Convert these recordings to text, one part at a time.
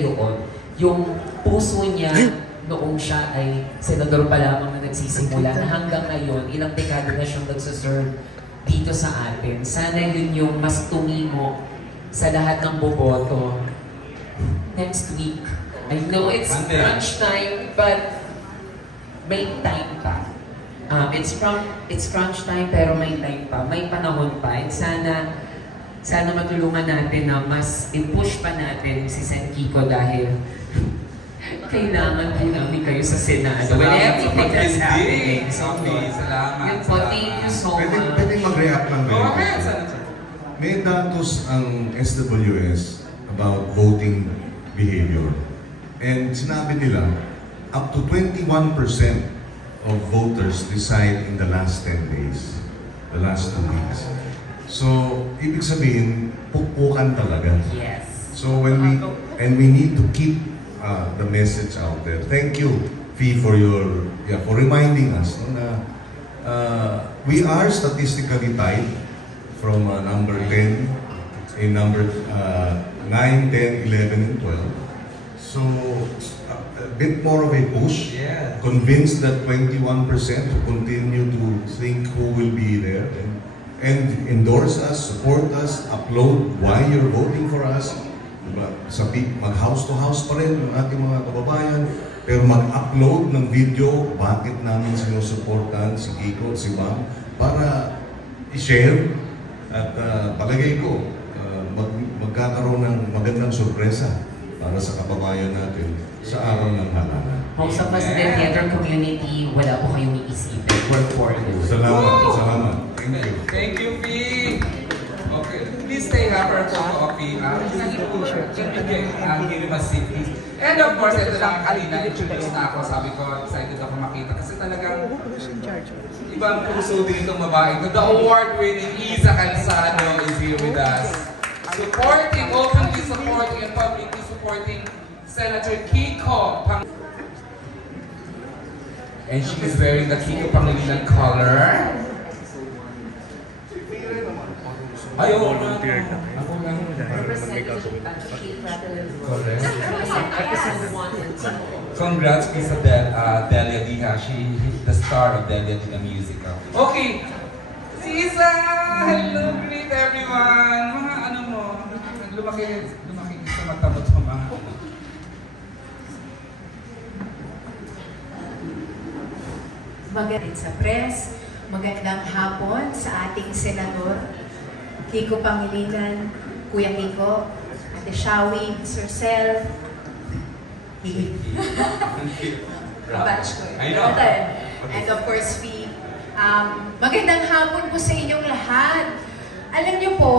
na yung puso niya noong siya ay senador pa lamang na nagsisimula, na hanggang ngayon, ilang dekada na siyang nagsaserve dito sa atin. Sana yun yung mas tumimo sa lahat ng boboto. Next week. I know it's crunch time, but may time pa. It's crunch time, pero may time pa. May panahon pa. And sana matulungan natin na mas i-push pa natin si Sen Kiko dahil kailangan po namin kayo sa Senado. Well, everything that's happening. Salamat. Thank you so much. Pwede mag-react lang kayo. Okay. May datos ang SWS about voting behavior. And sinabi nila, up to 21% of voters decide in the last 10 days, the last 2 weeks. So, ibig sabihin, pukpukan talaga. Yes. So when we need to keep the message out there. Thank you, Fee, for for reminding us na we are statistically tied from number 10 in number 9, 10, 11, and 12. So a bit more of a push. Yeah. Convince that 21% to continue to think who will be there and endorse us, support us, upload why you're voting for us. Mag-house to house pa rin ng ating mga kababayan, pero mag-upload ng video bakit namin sinusuportahan si Kiko, si Bam, para i-share at palagay ko magkakaroon ng magandang sorpresa para sa kababayan natin sa araw ng halalan. Most of us in the theater community, wala po kayong iisipin. Work for you. Salamat. Thank you. Thank you, P. Okay, please stay for a photo of P. Give him a seat, please. And of course, ito lang kanina, introduce na ako. Sabi ko, excited ako makita kasi talagang ibang puso din itong babae. The award-winning Isa Calzado is here with us. Supporting, openly supporting, and publicly supporting Senator Kiko. And she is wearing the Kiko Pangilinan color. Ay, oo. Ako lang. Congrats kay sa Delia Diha. She is the star of Delia Diha musical. Okay. Si Isa! Hello, greet everyone! Mga ano mo, lumaki sa mata mo ito mga. Magandang sa press, magandang hapon sa ating senador, Kiko Pangilinan, Kuya Kiko, Ate Shawi, Sir Sel, batch ko I know. And of course, Fee. Magandang hapon po sa inyong lahat. Alam niyo po,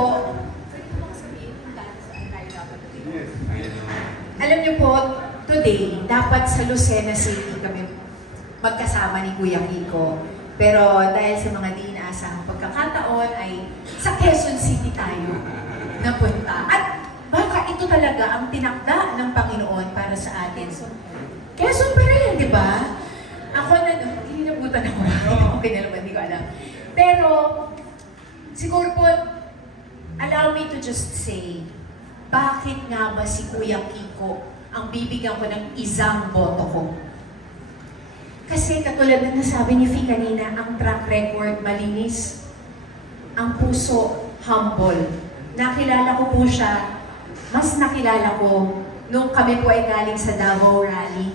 today, dapat sa Lucena City kami magkasama ni Kuya Kiko. Pero dahil sa mga di inaasahang pagkakataon ay sa Quezon City tayo napunta. At baka ito talaga ang tinakda ng Panginoon para sa atin. So, Quezon pa rin, di ba? Ako hinabutan ako. Okay na naman, hindi ko alam. Pero, siguro po, allow me to just say, bakit nga ba si Kuya Kiko ang bibigyan ko ng isang boto ko? Kasi katulad na nasabi ni Fee kanina, ang track record malinis, ang puso humble. Nakilala ko po siya, mas nakilala ko nung kami po ay galing sa Davao Rally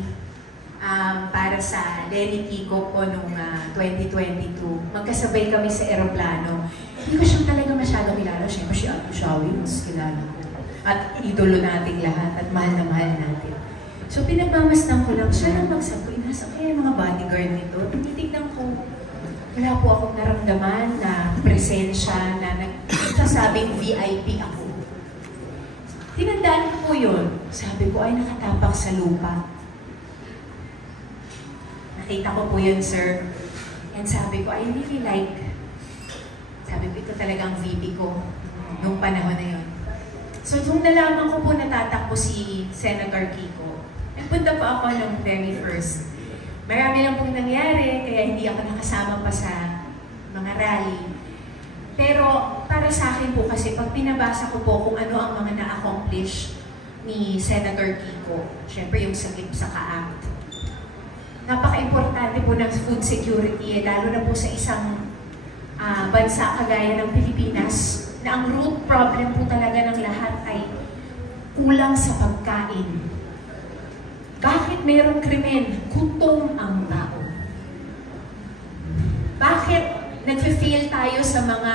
para sa Lenny Kiko po nung 2022. Magkasabay kami sa eroplano. Hindi ko siya talaga masyado kilala. Siyempre si Ate Shawi, mas kilala ko. At idolo nating lahat at mahal na mahal natin. So pinagmamasdan ko lang, siya lang magsabi, nasa kaya mga bodyguard nito. Tinitignan ko, wala po akong naramdaman na presensya na nagsasabing VIP ako. Tinandaan ko po yun. Sabi ko ay nakatapak sa lupa. Nakita ko po yun, sir. And sabi ko, I really like, sabi ko, ito talagang VP ko nung panahon na yun. So, nung nalaman ko po natatakbo si Senator Kiko, nagpunta po ako ng very first. Marami lang pong nangyari, kaya hindi ako nakasama pa sa mga rally. Pero para sa akin po kasi, pag pinabasa ko po kung ano ang mga na-accomplish ni Senator Kiko. Siyempre yung Sagip Saka Act. Napaka-importante po ng food security, lalo na po sa isang bansa kagaya ng Pilipinas, na ang root problem po talaga ng lahat ay kulang sa pagkain. Bakit mayroong krimen? Gutom ang tao. Bakit nag-fail tayo sa mga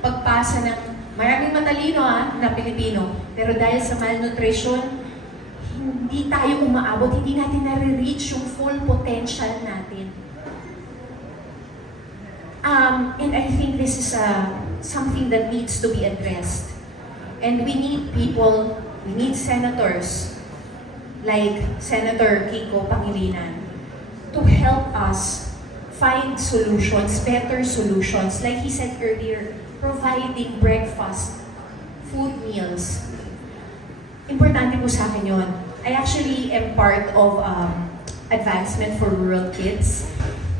pagpasa ng maraming matalino na Pilipino, pero dahil sa malnutrition, hindi tayo umaabot, hindi natin nare-reach yung full potential natin. And I think this is something that needs to be addressed. And we need people, we need senators like Senator Kiko Pangilinan to help us find solutions, better solutions. Like he said earlier, providing breakfast, food meals. Importante po sa akin yun. I actually am part of Advancement for Rural Kids.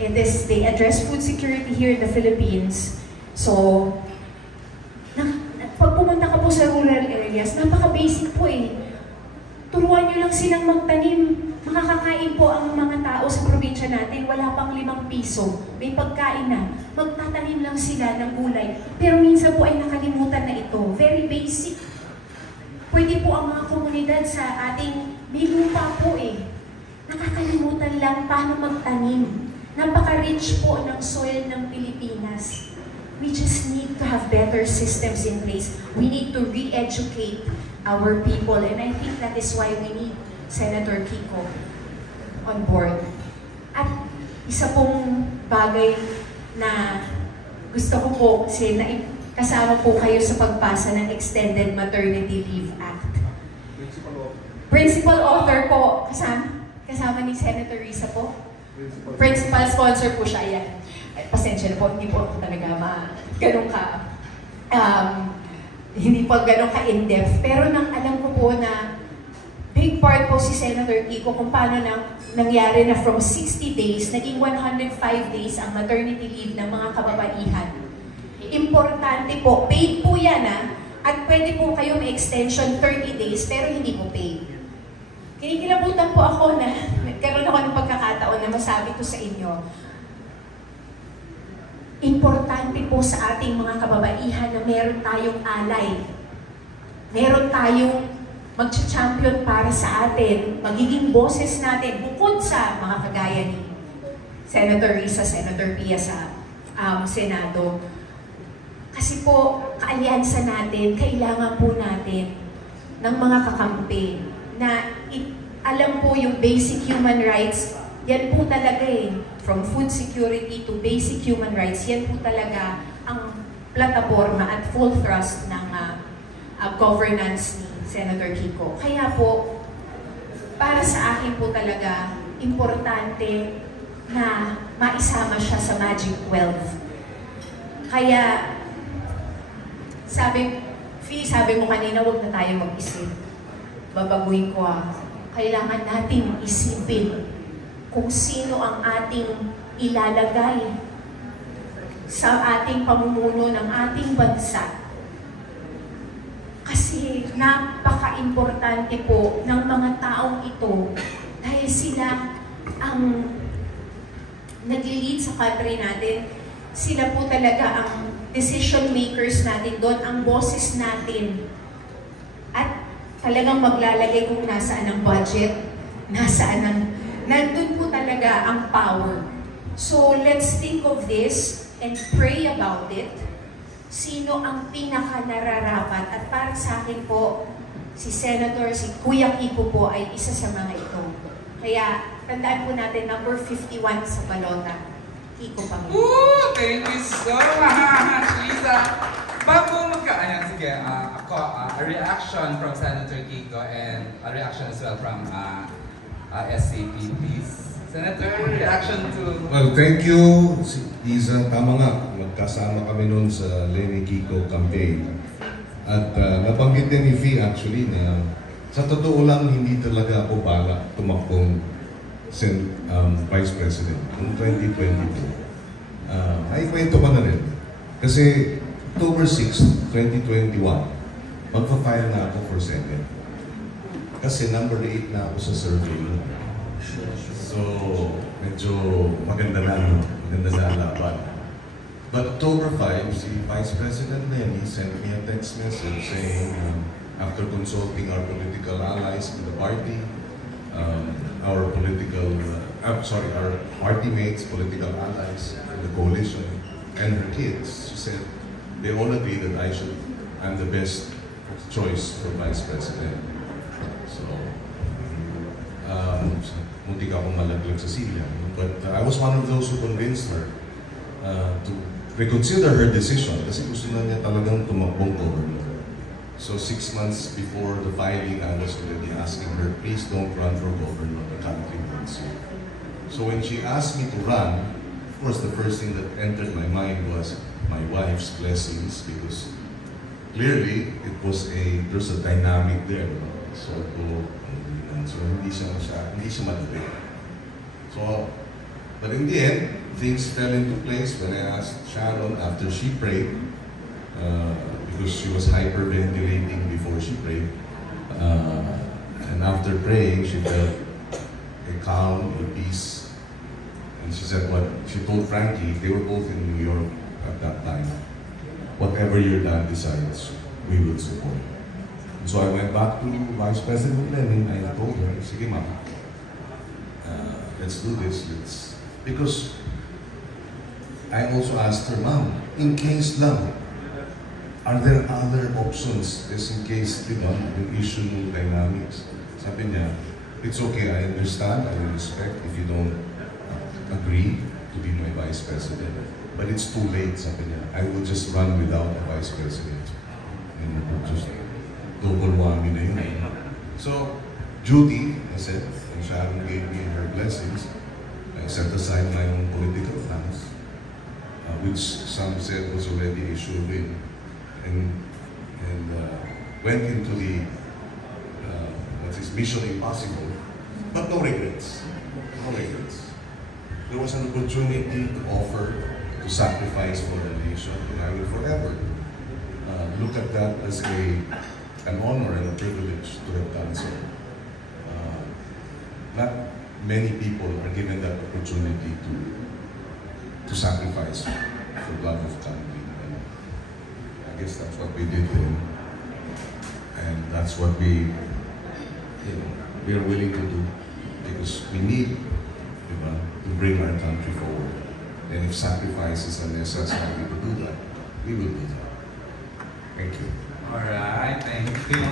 And they address food security here in the Philippines. So, pag pumunta ka po sa rural areas, napaka-basic po eh. Turuan nyo lang silang magtanim. Makakakain po ang mga tao sa probinsya natin, wala pang 5 piso. May pagkain na. Magtatanim lang sila ng gulay. Pero minsan po ay nakalimutan na ito. Very basic. Pwede po ang mga komunidad sa ating may lupa po eh. Nakakalimutan lang paano magtanim. Napaka-rich po ng soil ng Pilipinas. We just need to have better systems in place. We need to re-educate our people. And I think that is why we need Senator Kiko on board. At isa pong bagay na gusto ko po kasi kasama po kayo sa pagpasa ng Extended Maternity Leave Act. Principal author po, kasama ni Senator Risa po. Principal sponsor po siya, yan. Ay, pasensya na po, hindi po ako talaga hindi po ganun ka-in-depth. Pero alam ko po na big part po si Senator Kiko kung paano nangyari na from 60 days, naging 105 days ang maternity leave ng mga kababaihan. Importante po, paid po yan at pwede po kayo may extension 30 days pero hindi po paid. Kinikilabutan po ako na nagkaroon ako ng pagkakataon na masabi ko sa inyo, importante po sa ating mga kababaihan na meron tayong alay. Meron tayong mag-champion para sa atin, magiging boses natin bukod sa mga kagaya ni Senator Risa, Senator Pia sa Senado. Kasi po, kaalyansa natin, kailangan po natin ng mga kakampi na alam po yung basic human rights, yan po talaga from food security to basic human rights, yan po talaga ang plataforma at full thrust ng governance ni Senator Kiko. Kaya po, para sa akin po talaga, importante na maisama siya sa Magic 12. Kaya, sabi mo kanina, huwag na tayo mag-isip. Babaguhin ko kailangan natin isipin kung sino ang ating ilalagay sa ating pamumuno ng ating bansa. Kasi napaka-importante po ng mga taong ito dahil sila ang nag-lead sa country natin. Sila po talaga ang decision makers natin doon, ang boses natin. At talagang maglalagay kung nasaan ang budget, nandun po talaga ang power. So let's think of this and pray about it. Sino ang pinaka-nararapat? At para sa akin po, si Kuya Kiko po ay isa sa mga ito. Kaya tandaan po natin, number 51 sa balota, Kiko Pangilinan. Ooh, thank you so much, Lisa. Bago sige, a reaction from Senator Kiko and a reaction as well from SCP, please. Senator, reaction to... Well, thank you, Isa. Tama nga, magkasama kami noon sa Lenny Kiko campaign. At nabanggit din ni Fee actually na sa totoo lang, hindi talaga ako balak tumakbong Vice President noong 2022. May kwento ka na rin. Kasi October 6, 2021, magpa-file na ako for Senate. Kasi number 8 na ako sa survey. So, medyo maganda na, no? Maganda na laban. But October 5, si Vice President Lenny sent me a text message saying, after consulting our political allies in the party, our party mates, political allies in the coalition, and her kids, she said, they all agree that I'm the best choice for Vice President. So, munti ka akong malaglag sa silya. But I was one of those who convinced her to reconsider her decision kasi gusto na niya talagang tumakbong governor. So 6 months before the filing, I was already asking her, please don't run for governor, the country wants you. So when she asked me to run, of course the first thing that entered my mind was my wife's blessings because clearly there's a dynamic there. So hindi siya madali. So, but in the end, things fell into place when I asked Sharon after she prayed, because she was hyperventilating before she prayed, and after praying, she felt a calm, a peace, and she said she told Frankie, they were both in New York at that time, whatever your dad decides, we will support. So I went back to Vice President Lenin and I told her, sige ma'am, let's do this. Because I also asked her, ma'am, in case lang, are there other options just in case, di ba, yung issue ng dynamics? Sabi niya, it's okay, I understand, I will respect if you don't agree to be my Vice President. But it's too late, sabi niya. I will just run without a Vice President. And just double whammy na yun. So, Judy, I said, and Sharon gave me her blessings. I set aside my own political plans, which some said was already a sure-win, and went into the Mission Impossible, but no regrets. No regrets. There was an opportunity to offer, to sacrifice for the nation, and I will forever look at that as an honor and a privilege to have done so. Not many people are given that opportunity to sacrifice for the love of country. And I guess that's what we did then. And that's what we are willing to do because we need to bring our country forward. And if sacrifices are necessary to do that, we will do that. Thank you. All right, thank you.